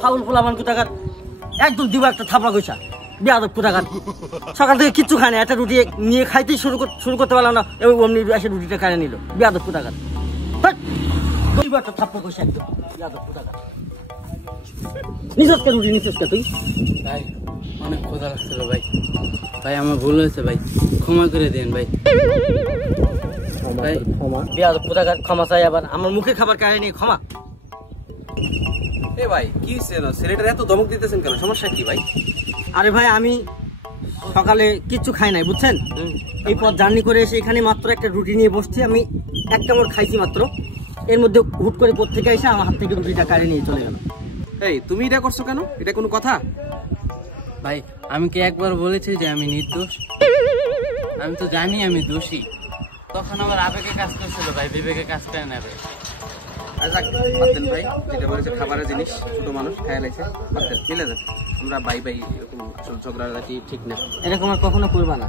Foul ফুলামান কোথাকার একদম দিবা একটা থাপড়া কইসা বেয়াদব কোথাকার সকাল থেকে কিচ্ছু খায় না, একটা রুটি নিয়ে খাইতেই শুরু করতে পারলাম না, এবং অমনি এসে রুটিটা কাড়ে নিল বেয়াদব কোথাকার। দিবা একটা থাপড়া কইসা একদম বেয়াদব কোথাকার। নিজস্কে রুটি নিজস্কে তুই ভাই অনেক ক্ষুধা লাগছিল ভাই, ভাই আমার ভুল হয়েছে ভাই, ক্ষমা করে দেন ভাই। ক্ষমা বেয়াদব কোথাকার, ক্ষমা চাই আবার আমার মুখে খাবার কাড়ে নিয়ে ক্ষমা। এ ভাই কি হইছে না ছেলেটার এত ধমক দিতেছেন কেন, সমস্যা কি ভাই? আরে ভাই আমি সকালে কিচ্ছু খাই নাই বুঝছেন, এই পথ জার্নি করে এসে এখানে মাত্র একটা রুটি নিয়ে বসছি, আমি এক কামড় খাইছি মাত্র, এর মধ্যে হুট করে প্রত্যেকে এসে আমার হাত থেকে রুটিটা কাড়ে নিয়ে চলে গেল। এই তুমি এটা করছো কেন, এটা কোনো কথা? ভাই আমি কি একবার বলেছি যে আমি নির্দোষ? আমি তো জানি আমি দোষী, তখন আমার আবেগে কাজ করছিল ভাই, বিবেকে কাজ করে না ভাই। আর যাক বাদ ভাই, যেটা বলেছে খাবারের জিনিস, ছোট মানুষ খায়া লাইছে, বাদ মিলে যান। আমরা বাই বাই, এরকম আসল ঝগড়াঝাটি ঠিক না, এরকম আর কখনো করবা না।